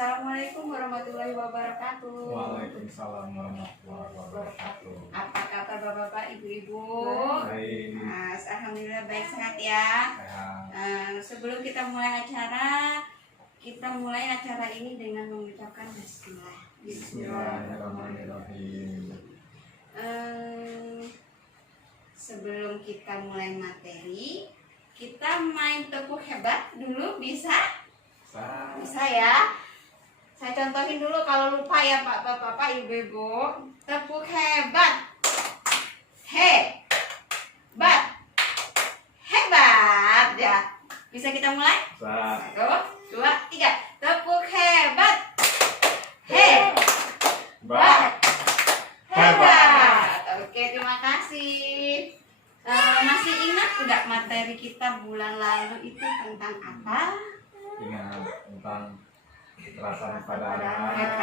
Assalamualaikum warahmatullahi wabarakatuh. Waalaikumsalam warahmatullahi wabarakatuh. Apa kabar bapak-bapak, ibu-ibu? Baik. Alhamdulillah baik, sehat ya. Sebelum kita mulai acara ini dengan mengucapkan bismillah. Bismillahirrahmanirrahim. Sebelum kita mulai materi, kita main tepuk hebat dulu, bisa? Bisa ya. Saya contohin dulu, kalau lupa ya Pak Bapak Ibu-ibu. Tepuk hebat. Hebat. Hebat ya. Bisa kita mulai? 1, 2, 3. Tepuk hebat. Hebat. Hebat. Oke, terima kasih. Masih ingat enggak materi kita bulan lalu itu tentang apa? Ingat tentang kekerasan pada anak.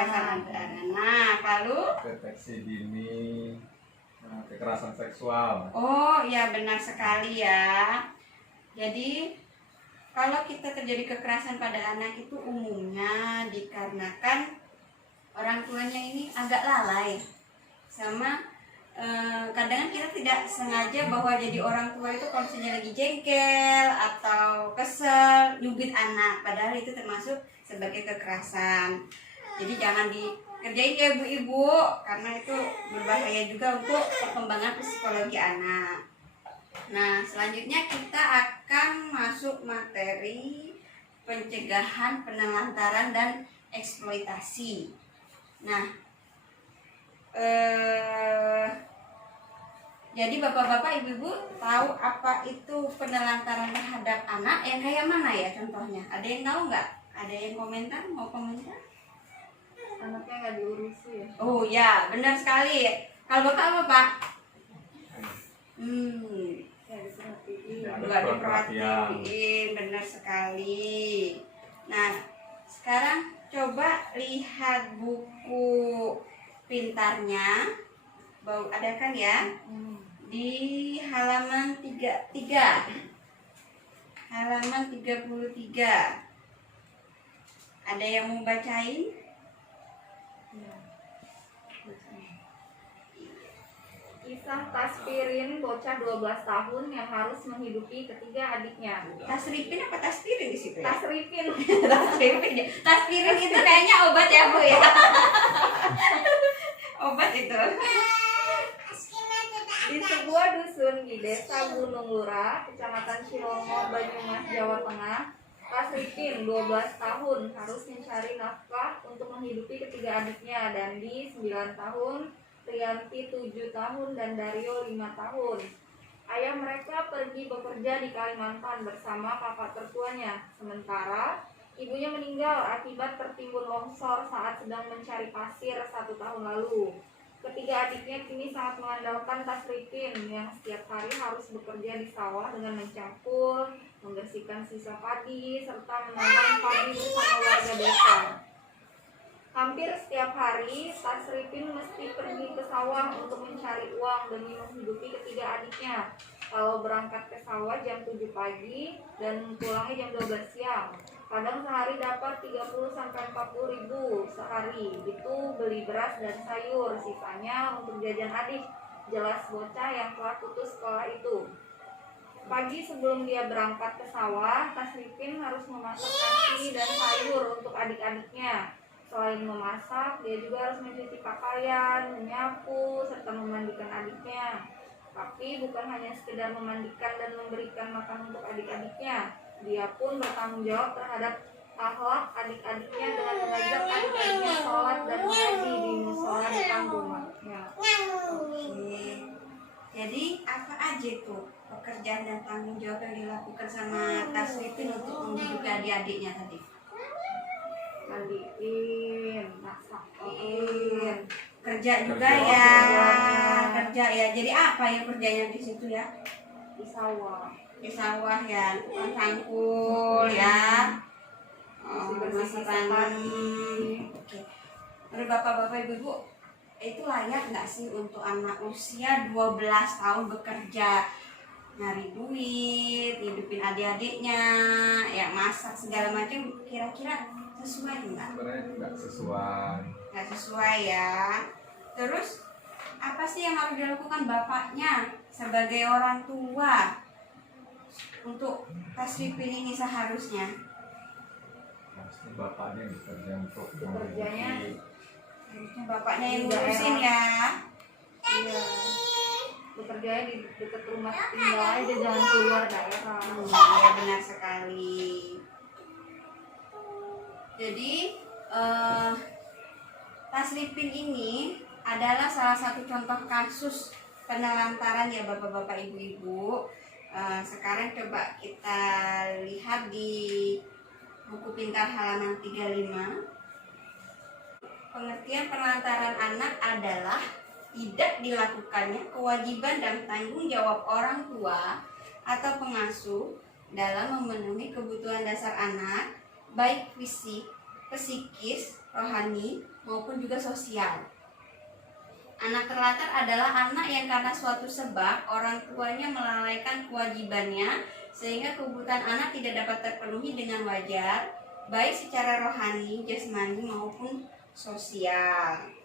Nah, lalu deteksi dini kekerasan seksual. Oh ya, benar sekali ya. Jadi kalau kita terjadi kekerasan pada anak itu umumnya dikarenakan orang tuanya ini agak lalai sama kadang kita tidak sengaja bahwa jadi orang tua itu kalau misalnya lagi jengkel atau kesel nyubit anak, padahal itu termasuk sebagai kekerasan. Jadi jangan dikerjain ya ibu-ibu, karena itu berbahaya juga untuk perkembangan psikologi anak. Nah, selanjutnya kita akan masuk materi pencegahan penelantaran dan eksploitasi. Nah, jadi bapak-bapak, ibu-ibu tahu apa itu penelantaran terhadap anak yang kayak mana ya contohnya? Ada yang tahu nggak? Ada yang komentar? Mau komentar? Anaknya nggak diurusi ya? Oh ya, benar sekali. Kalau bapak apa Pak? Ya diperhatiin. Nggak diperhatiin, benar sekali. Nah, sekarang coba lihat buku pintarnya. Ada kan ya? Di halaman 33. Halaman 33. Ada yang mau bacain? Kisah Tasfirin, bocah 12 tahun yang harus menghidupi ketiga adiknya. Tasripin apa taspirin di situ ya? Tasrifin. Tasripin ya. Taspirin itu kayaknya obat ya Bu ya. Obat itu. Di sebuah dusun di desa Gunung Lurah, Kecamatan Cilongo, Banyumas, Jawa Tengah, Tasrifin 12 tahun harus mencari nafkah untuk menghidupi ketiga adiknya, Dandi 9 tahun, Trianti 7 tahun, dan Dario 5 tahun. Ayah mereka pergi bekerja di Kalimantan bersama kakak tertuanya, sementara ibunya meninggal akibat tertimbun longsor saat sedang mencari pasir 1 tahun lalu. Ketiga adiknya kini sangat mengandalkan Tasrifin yang setiap hari harus bekerja di sawah dengan mencangkul, membersihkan sisa padi, serta menanam padi bersama warga desa. Hampir setiap hari, Tasrifin mesti pergi ke sawah untuk mencari uang demi menghidupi ketiga adiknya. Kalau berangkat ke sawah jam 7 pagi dan pulangnya jam 12 siang. Kadang sehari dapat 30-40 ribu sehari. Itu beli beras dan sayur, sisanya untuk jajan adik. Jelas bocah yang telah putus sekolah itu. Pagi sebelum dia berangkat ke sawah, Tasrifin harus memasak nasi dan sayur untuk adik-adiknya. Selain memasak, dia juga harus mencuci pakaian, menyapu, serta memandikan adiknya. Tapi bukan hanya sekedar memandikan dan memberikan makan untuk adik-adiknya, dia pun bertanggung jawab terhadap akhlak adik-adiknya dengan mengajak adik-adiknya sholat dan mengaji di musola depan rumahnya. Jadi apa aja tuh pekerjaan dan tanggung jawab yang dilakukan sama Tasrifin untuk menghidupi adik-adiknya tadi? Mandiin, masakin, kerja juga ya, kerja ya. Jadi apa yang kerjanya di situ ya? di sawah. Di sawah ya, tukang cangkul ya, Bersih-bersih tanam. padi. Oke. Menurut bapak-bapak ibu-ibu, itu layak nggak sih untuk anak usia 12 tahun bekerja, nyari duit, hidupin adik-adiknya, ya masak segala macam, kira-kira sesuai enggak? Sebenarnya nggak sesuai. Nggak sesuai ya. Terus apa sih yang harus dilakukan bapaknya sebagai orang tua untuk tasrifin ini seharusnya? Harusnya bapaknya bekerja untuk Bekerjanya menghidupi. Harusnya bapaknya yang Di ngurusin daerah. ya. Iya. Bekerjanya di dekat rumah tinggal aja, jangan keluar daerah. Iya benar sekali. Jadi tasrifin ini adalah salah satu contoh kasus penelantaran ya bapak-bapak ibu-ibu. Sekarang coba kita lihat di buku pintar halaman 35. Pengertian penelantaran anak adalah tidak dilakukannya kewajiban dan tanggung jawab orang tua atau pengasuh dalam memenuhi kebutuhan dasar anak, baik fisik, psikis, rohani, maupun juga sosial. Anak terlantar adalah anak yang karena suatu sebab orang tuanya melalaikan kewajibannya sehingga kebutuhan anak tidak dapat terpenuhi dengan wajar, baik secara rohani, jasmani, maupun sosial.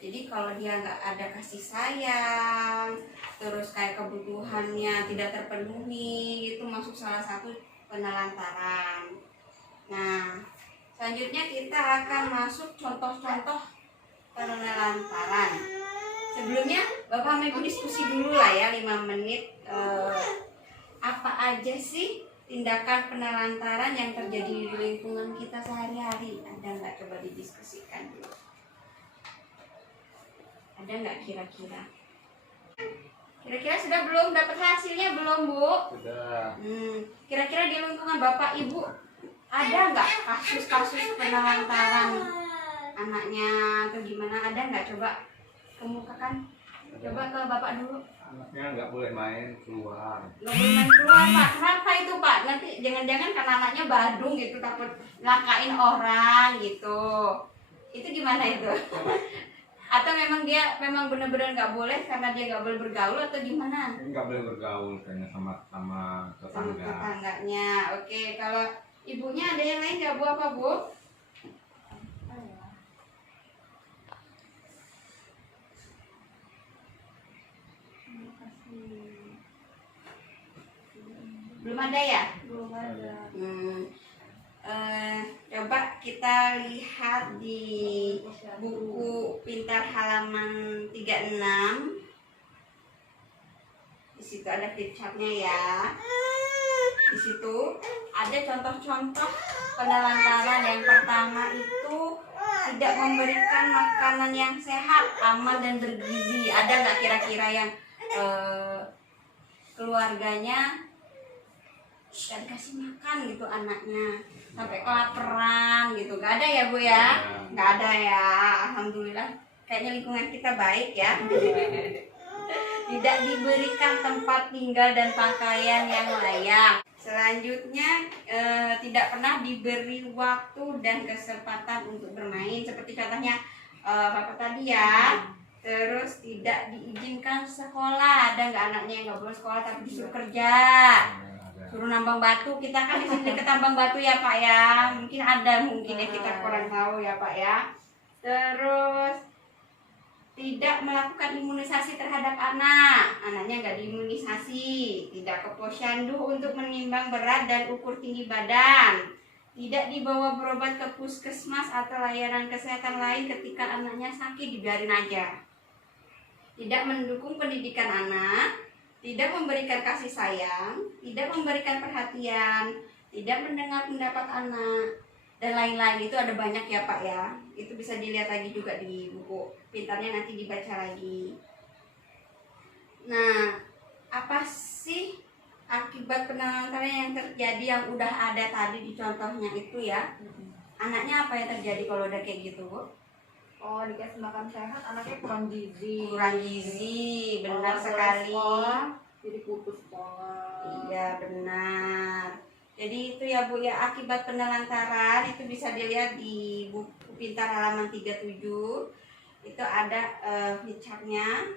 Jadi kalau dia nggak ada kasih sayang, terus kayak kebutuhannya tidak terpenuhi, itu masuk salah satu penelantaran. Nah, selanjutnya kita akan masuk contoh-contoh penelantaran. Sebelumnya Bapak sama Ibu diskusi dulu lah ya 5 menit. Apa aja sih tindakan penelantaran yang terjadi di lingkungan kita sehari-hari? Ada nggak, coba didiskusikan dulu? Ada nggak kira-kira? Kira-kira sudah belum dapat hasilnya belum, Bu? Sudah. Kira-kira di lingkungan Bapak Ibu ada nggak kasus-kasus penelantaran anaknya atau gimana? Ada nggak? Coba kemukakan. Coba ke Bapak dulu. Anaknya nggak boleh main keluar. Nggak boleh main keluar, Pak. Kenapa itu, Pak? Nanti jangan-jangan karena anaknya badung gitu, takut ngelakain orang gitu. Itu gimana itu? Atau memang dia memang benar-benar nggak boleh karena dia nggak boleh bergaul atau gimana? Nggak boleh bergaul kayaknya sama Sama tetangga. tetangganya. Oke, kalau ibunya ada yang lain nggak, Bu? Apa, Bu? Belum ada ya? Belum ada. Coba kita lihat di buku pintar halaman 36. Di situ ada flipchartnya ya. Di situ ada contoh-contoh penelantaran. Yang pertama itu tidak memberikan makanan yang sehat, aman dan bergizi. Ada nggak kira-kira yang keluarganya gak dikasih makan gitu anaknya sampai kelaparan gitu? Gak ada ya, Bu ya? Gak ada ya. Alhamdulillah kayaknya lingkungan kita baik ya. Tidak diberikan tempat tinggal dan pakaian yang layak. Selanjutnya tidak pernah diberi waktu dan kesempatan untuk bermain, seperti contohnya Bapak tadi ya. Terus tidak diizinkan sekolah. Ada nggak anaknya yang nggak boleh sekolah tapi disuruh kerja, suruh nambang batu? Kita kan di sini deket tambang batu ya, Pak ya. Mungkin ada, mungkin ya, kita kurang tahu ya, Pak ya. Terus tidak melakukan imunisasi terhadap anak. Anaknya nggak diimunisasi. Tidak ke posyandu untuk menimbang berat dan ukur tinggi badan. Tidak dibawa berobat ke puskesmas atau layanan kesehatan lain ketika anaknya sakit, dibiarin aja. Tidak mendukung pendidikan anak, tidak memberikan kasih sayang, tidak memberikan perhatian, tidak mendengar pendapat anak, dan lain-lain. Itu ada banyak ya, Pak ya. Itu bisa dilihat lagi juga di buku pintarnya, nanti dibaca lagi. Nah, apa sih akibat penelantaran yang terjadi yang udah ada tadi di contohnya itu ya? Anaknya apa yang terjadi kalau udah kayak gitu, Bu? Oh, dikasih makan sehat, anaknya kurang gizi. Kurang gizi, benar Kalau sekali. sekolah, jadi putus sekolah. Iya, benar. Jadi itu ya, Bu ya, akibat penelantaran itu bisa dilihat di buku pintar halaman 37. Itu ada flipchartnya.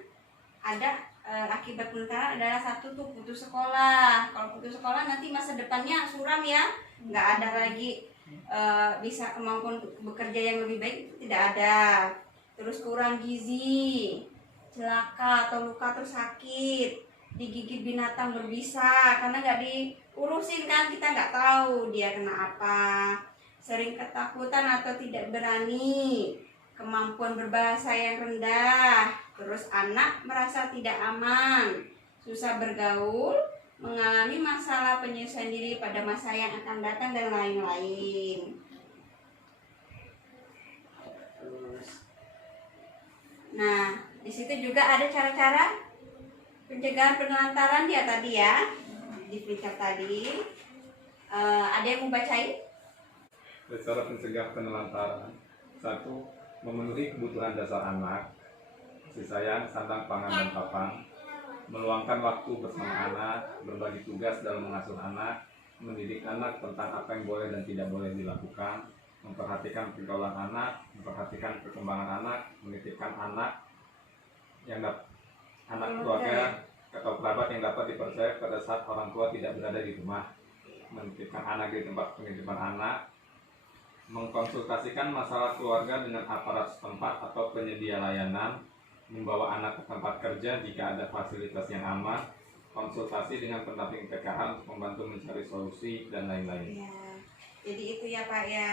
Ada akibat penelantaran adalah satu tuh putus sekolah. Kalau putus sekolah nanti masa depannya suram ya, nggak ada lagi bisa kemampuan bekerja yang lebih baik, itu tidak ada. Terus kurang gizi, celaka atau luka atau sakit, digigit binatang berbisa karena nggak diurusin kan, kita nggak tahu dia kena apa. Sering ketakutan atau tidak berani, kemampuan berbahasa yang rendah, terus anak merasa tidak aman, susah bergaul, mengalami masalah penyesuaian diri pada masa yang akan datang dan lain-lain. Nah, di situ juga ada cara-cara pencegahan penelantaran ya tadi ya, di flipchart tadi. Ada yang mau bacain? Cara pencegah penelantaran. 1. Memenuhi kebutuhan dasar anak, kasih sayang, sandang, pangan, dan papan. Meluangkan waktu bersama anak, berbagi tugas dalam mengasuh anak, mendidik anak tentang apa yang boleh dan tidak boleh dilakukan, memperhatikan pergaulan anak, memperhatikan perkembangan anak, menitipkan anak anak keluarga atau kerabat yang dapat dipercaya pada saat orang tua tidak berada di rumah, menitipkan anak di tempat penitipan anak, mengkonsultasikan masalah keluarga dengan aparat setempat atau penyedia layanan, membawa anak ke tempat kerja jika ada fasilitas yang aman, konsultasi dengan pendamping PKH untuk membantu mencari solusi, dan lain-lain. Ya, jadi itu ya Pak ya,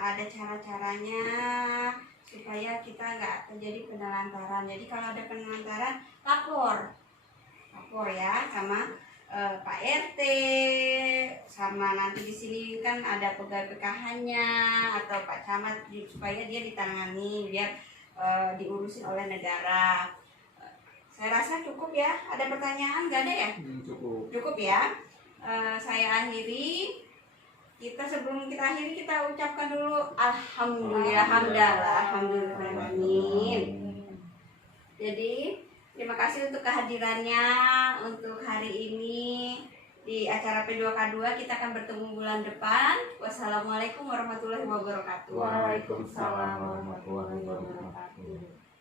ada cara-caranya supaya kita nggak terjadi penelantaran. Jadi kalau ada penelantaran, lapor ya sama Pak RT, sama nanti di sini kan ada pegawai PKH-nya atau Pak Camat, supaya dia ditangani biar diurusin oleh negara. Saya rasa cukup ya. Ada pertanyaan nggak ada ya? Cukup ya. Saya akhiri. Sebelum kita akhiri, kita ucapkan dulu alhamdulillah, alhamdulillah. Jadi terima kasih untuk kehadirannya untuk hari ini di acara P2K2. Kita akan bertemu bulan depan. Wassalamualaikum warahmatullahi wabarakatuh. Waalaikumsalam warahmatullahi wabarakatuh.